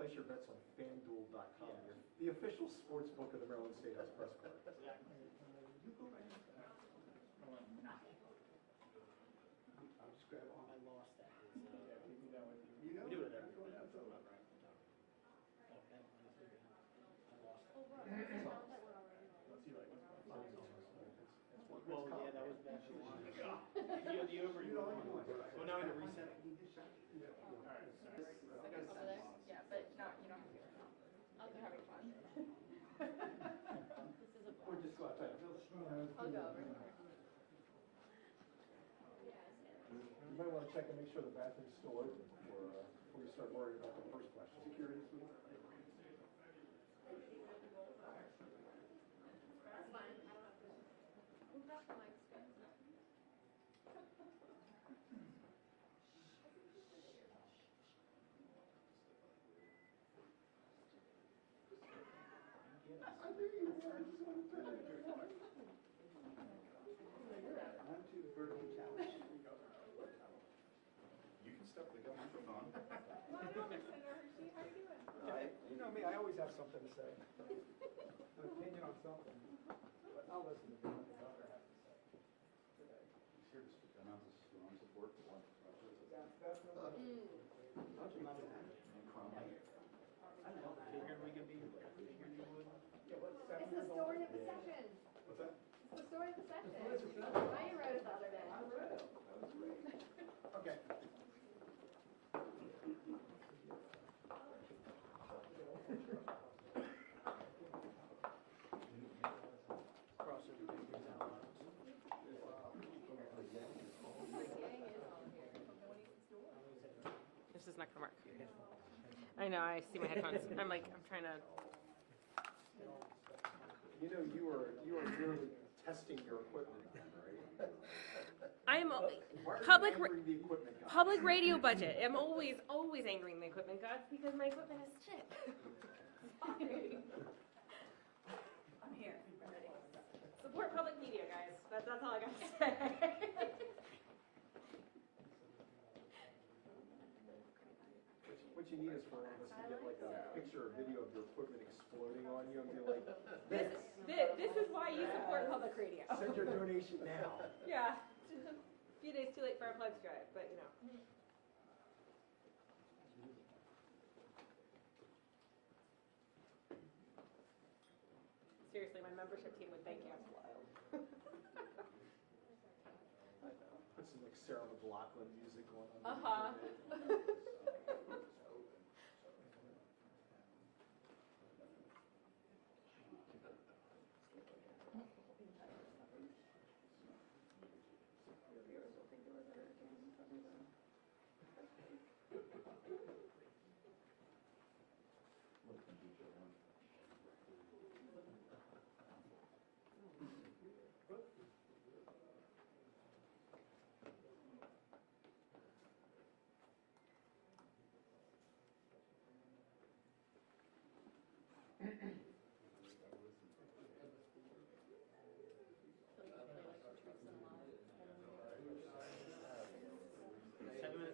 place your bets on FanDuel.com, the official sports book of the Maryland State House Press Club. Exactly. You go right now. I'll just grab on. I lost that. Yeah, take me down with you. You know? We do it every Going time. out, so I'm Right. Okay. I lost it. Oh, wow. It sounds like we're already. What's he like? Well, yeah, that was bad for the over. You know, well, now I had to reset it. All right. Over there? Yeah, but not, you don't have to do it now. I'll be having fun. This is a Or blast. just go outside. I'll go over here. You might want to check and make sure the bathroom's still open before you start worrying about the first question. Security. That's fine. Who got the mic stand? I knew you were. I just wanted to I'm too vertical challenge. You can step the microphone. Come on over, Senator Hershey. How you doing? You know me, I always have something to say. An opinion on something. But I'll listen to what the other has to say today. He's here to announce his strong support for one. I don't know. Figured we could be. Figured you would. It's the story of the session. What's that? It's the story of the session. I wrote it the other day. I read it. That was great. Okay. Cross everything out. This is not gonna work. I know, I see my headphones. I'm like, I'm trying to. You know, you are really testing your equipment, right? I am Why are you public angering the equipment guy? public radio budget. I'm always angering the equipment gods because my equipment is shit. Sorry. I'm here. I'm ready. Support public media, guys. That's all I got to say. What you need is for one of us to get like a picture or video of your equipment exploding on you and be like, This is why you support public radio. send your donation now. Yeah. Just a few days too late for our pledge drive, but you know. Seriously, my membership team would thank you. Put some like Sarah McLachlan music going on. Uh-huh.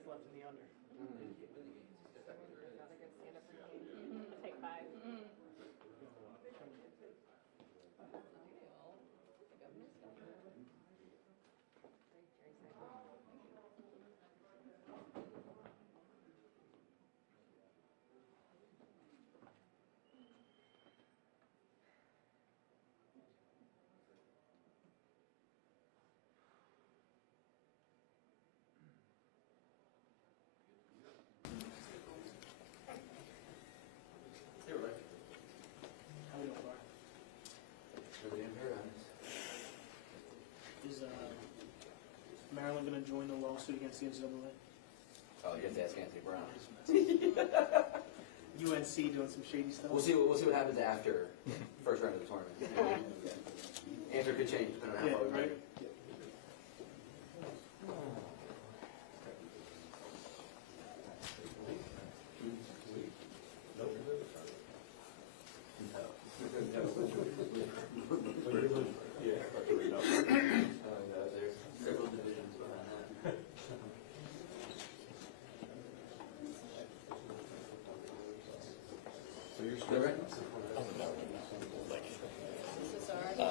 Left in the under. Take 5. How we doing, Bart? Is Maryland going to join the lawsuit against the NCAA? Oh, you have to ask Anthony Brown. UNC doing some shady stuff. We'll see what happens after first round of the tournament. Answer could change depending on how far we right? make. There's several divisions behind that.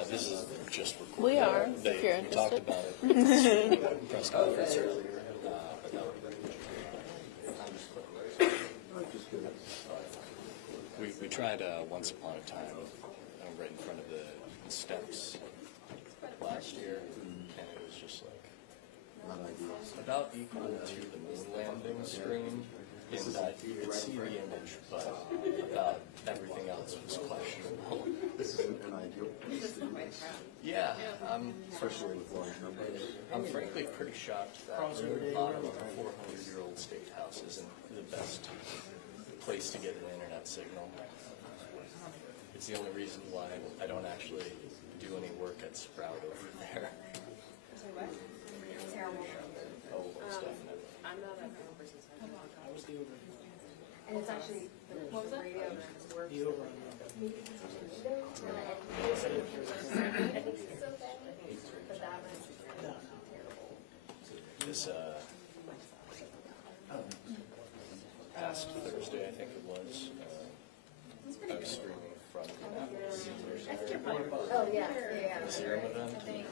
This is just recorded. We are, if you're We talked interested. about it at the press conference earlier. But no. We tried once upon a time right in front of the steps last year, and it was just like about equal to the moon landing screen. And you could see the image, but about everything else was questionable. This is an ideal place to do this. Yeah, Especially with large numbers. I'm frankly pretty shocked that the bottom of a 400-year-old state house isn't the best place to get an internet signal. It's the only reason why I don't actually do any work at Sprout over there. Terrible. Oh, most definitely. I'm not a fan person. And it's actually, what was that? Radio works. The over. This past Thursday, I think it was, I was streaming from the Oh, yeah, Serum event.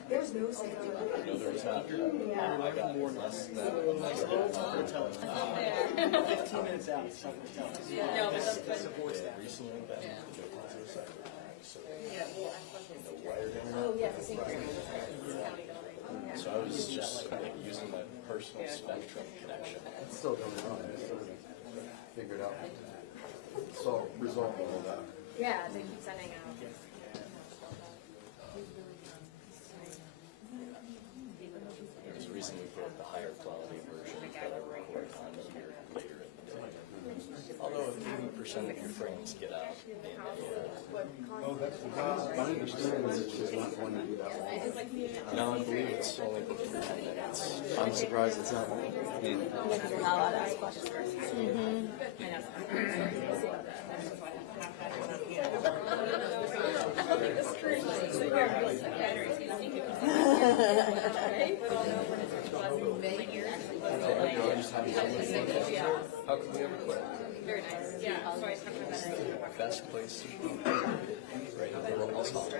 There's no signal. No, there was not. I got less than Hotel. 15 minutes out, it's not gonna tell us. No, but that's good. Supports that. recently been so no wired internet. Oh, yeah, the same thing. So I was just kind of using my personal Spectrum connection. It's still going on. It's still figured out. So resolve all of that. Yeah, they keep sending out. It was recently put up the higher quality version that I record on here later in the day. Although if 80% of your frames get out in My understanding is it's just not going to be that long. no, I believe it's only good for 10 minutes. I'm surprised it's that long. You're not allowed to ask questions. How can we ever quit? Very nice. Yeah, so I talked about it. Best place to be right now. We're all talking.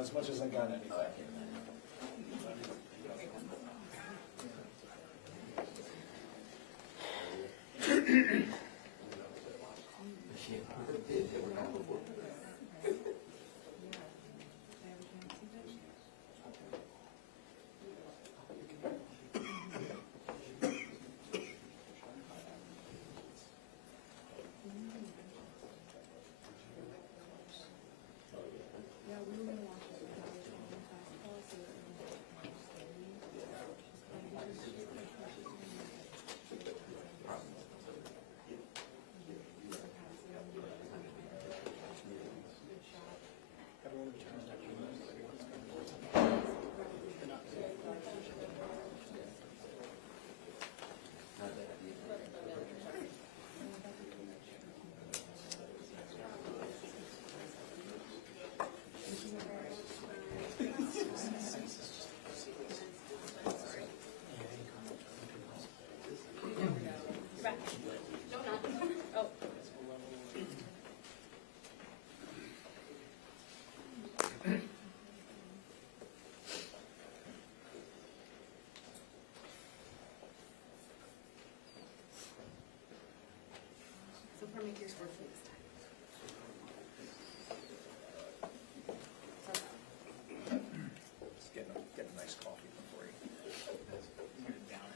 As much as I got anything. Prometheus work for this time. Just get a nice coffee before you get it down.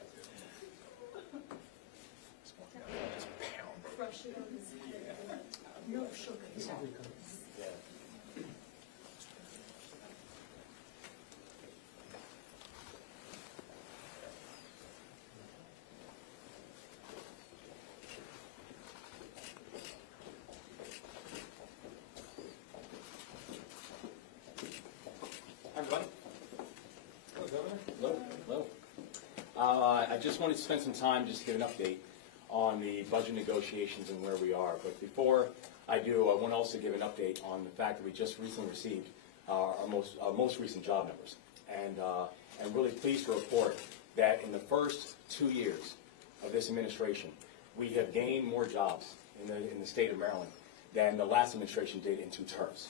Just walk out and just pound. Crush it on his head. No sugar. I just wanted to spend some time just to give an update on the budget negotiations and where we are. But before I do, I want to also give an update on the fact that we just recently received our most recent job numbers. And I'm really pleased to report that in the first 2 years of this administration, we have gained more jobs in the state of Maryland than the last administration did in 2 terms.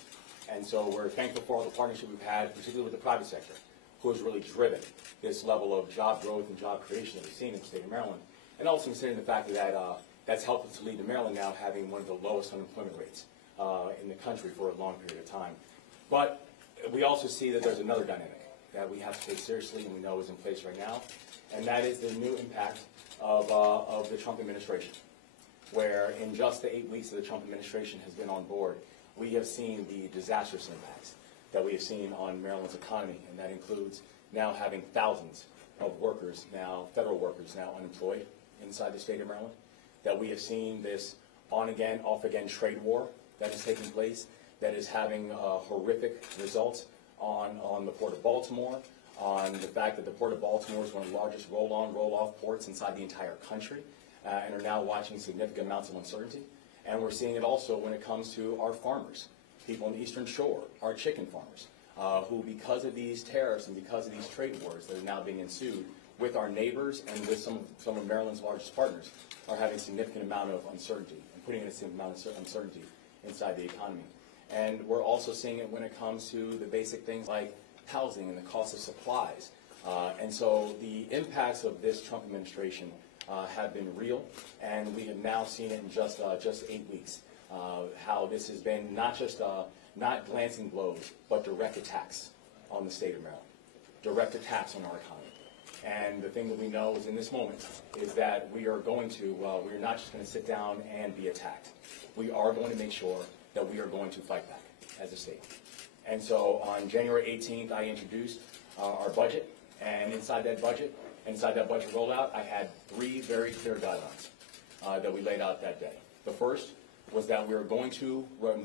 And so we're thankful for all the partnership we've had, particularly with the private sector, who has really driven this level of job growth and job creation that we've seen in the state of Maryland. And also considering the fact that that's helped us to lead to Maryland now having one of the lowest unemployment rates in the country for a long period of time. But we also see that there's another dynamic that we have to take seriously and we know is in place right now, and that is the new impact of the Trump administration, where in just the 8 weeks that the Trump administration has been on board, we have seen the disastrous impacts that we have seen on Maryland's economy, and that includes now having thousands of workers now, federal workers now unemployed inside the state of Maryland, that we have seen this on-again, off-again trade war that is taking place, that is having horrific results on the Port of Baltimore, on the fact that the Port of Baltimore is one of the largest roll-on, roll-off ports inside the entire country, and are now watching significant amounts of uncertainty. And we're seeing it also when it comes to our farmers, people on the Eastern Shore, our chicken farmers, who because of these tariffs and because of these trade wars that are now being ensued with our neighbors and with some of Maryland's largest partners, are having a significant amount of uncertainty and putting in a significant amount of uncertainty inside the economy. And we're also seeing it when it comes to the basic things like housing and the cost of supplies. And so the impacts of this Trump administration have been real, and we have now seen it in just 8 weeks. How this has been not just not glancing blows, but direct attacks on the state of Maryland, direct attacks on our economy. And the thing that we know is in this moment is that we are going to, we're not just going to sit down and be attacked. We are going to make sure that we are going to fight back as a state. And so on January 18th, I introduced our budget, and inside that budget rollout, I had 3 very clear guidelines that we laid out that day. The first was that we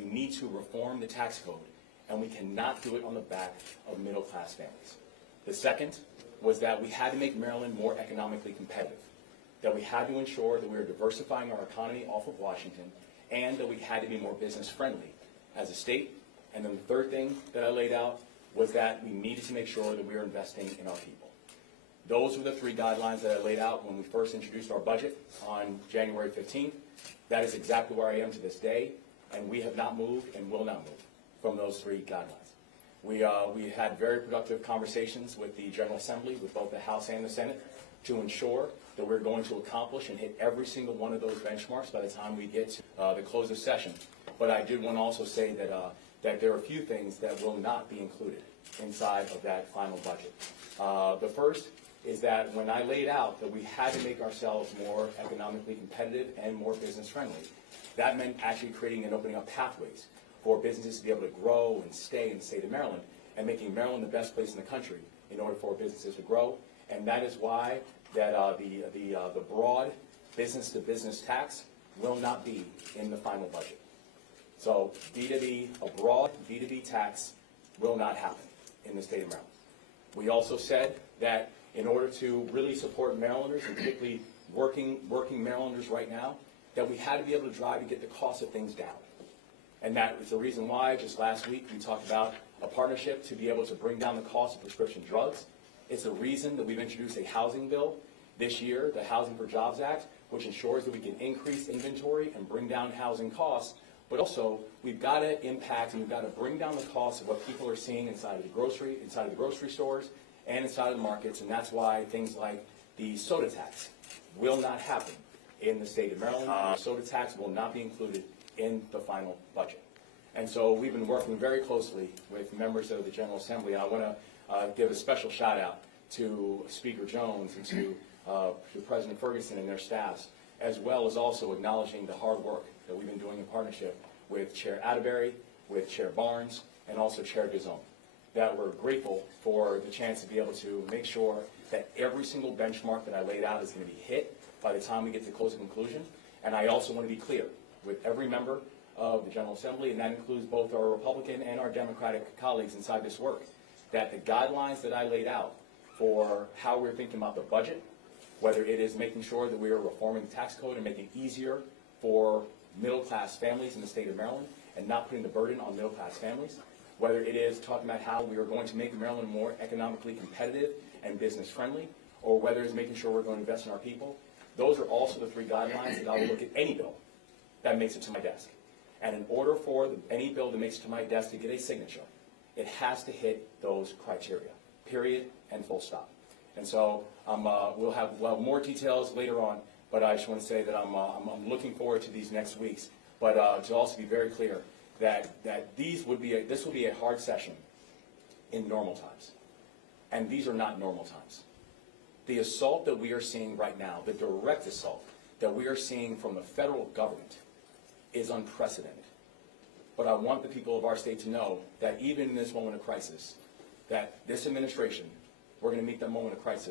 need to reform the tax code, and we cannot do it on the back of middle-class families. The second was that we had to make Maryland more economically competitive, that we had to ensure that we were diversifying our economy off of Washington, and that we had to be more business-friendly as a state. And then the third thing that I laid out was that we needed to make sure that we were investing in our people. Those were the 3 guidelines that I laid out when we first introduced our budget on January 15th. That is exactly where I am to this day, and we have not moved and will not move from those 3 guidelines. We had very productive conversations with the General Assembly, with both the House and the Senate, to ensure that we're going to accomplish and hit every single one of those benchmarks by the time we get to the close of session. But I did want to also say that there are a few things that will not be included inside of that final budget. The first is that when I laid out that we had to make ourselves more economically competitive and more business friendly, that meant actually creating and opening up pathways for businesses to be able to grow and stay in the state of Maryland, and making Maryland the best place in the country in order for businesses to grow. And that is why that the broad business-to-business tax will not be in the final budget. So a broad B2B tax will not happen in the state of Maryland. We also said that in order to really support Marylanders, and particularly working Marylanders right now, that we had to be able to drive to get the cost of things down. And that is the reason why just last week we talked about a partnership to be able to bring down the cost of prescription drugs. It's the reason that we've introduced a housing bill this year, the Housing for Jobs Act, which ensures that we can increase inventory and bring down housing costs. But also, we've got to impact and we've got to bring down the cost of what people are seeing inside of the grocery stores and inside of the markets. And that's why things like the soda tax will not happen in the state of Maryland. The soda tax will not be included in the final budget. And so we've been working very closely with members of the General Assembly. I want to give a special shout out to Speaker Jones and to President Ferguson and their staffs, as well as also acknowledging the hard work that we've been doing in partnership with Chair Atterbury, with Chair Barnes, and also Chair Gazon. That we're grateful for the chance to be able to make sure that every single benchmark that I laid out is going to be hit by the time we get to close conclusion. And I also want to be clear with every member of the General Assembly, and that includes both our Republican and our Democratic colleagues inside this work, that the guidelines that I laid out for how we're thinking about the budget whether it is making sure that we are reforming the tax code and making it easier for middle-class families in the state of Maryland and not putting the burden on middle-class families, whether it is talking about how we are going to make Maryland more economically competitive and business-friendly, or whether it's making sure we're going to invest in our people. Those are also the three guidelines that I will look at any bill that makes it to my desk. And in order for any bill that makes it to my desk to get a signature, it has to hit those criteria, period and full stop. And so we'll have more details later on, but I just want to say that I'm looking forward to these next weeks. But to also be very clear that this would be a hard session in normal times. And these are not normal times. The assault that we are seeing right now, the direct assault that we are seeing from the federal government is unprecedented. But I want the people of our state to know that even in this moment of crisis, that this administration, we're going to meet that moment of crisis